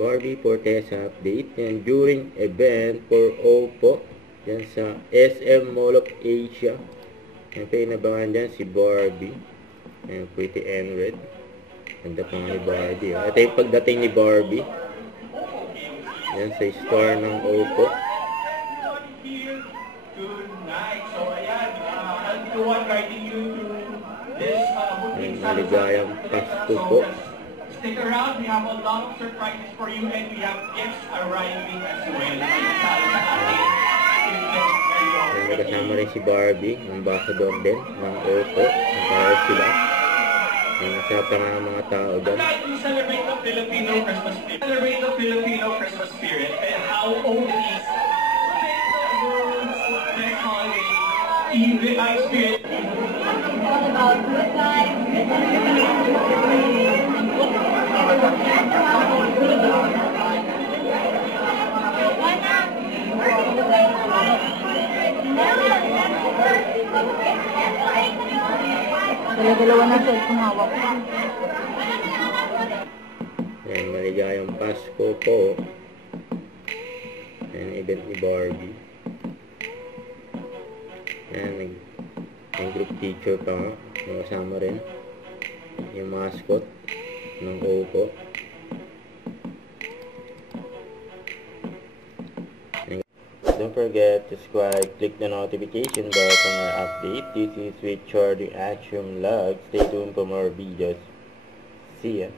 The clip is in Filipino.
Barbie Fortesa update. Yan, during event for Oppo. Yan sa SM Mall of Asia. Yan, pinabangan dyan si Barbie. Yan, pretty and red. Ganda pa nga ni Barbie. Ito yung pagdating ni Barbie. Yan, sa store ng Oppo. Yan, maligayang Pasko po. Stick around, we have a lot of surprises for you and we have gifts arriving as well. Yan, kasama rin si Barbie, ambassador din ng Oppo. Empire sila. Yan, masarap nga ang mga tao dyan. Tonight, we celebrate the Filipino Christmas spirit. Celebrate the Filipino Christmas spirit and how OP's next holiday even experience. All about good times, dalawa na sa kumawak. Yan, maligayang Pasko po. Yan, event ni Barbie. Yan, nag-group picture pa nga. Kasama rin yung mascot ng Oppo. Don't forget to subscribe, click the notification bell for more update. This is Richard Action Vlog. Stay tuned for more videos. See ya.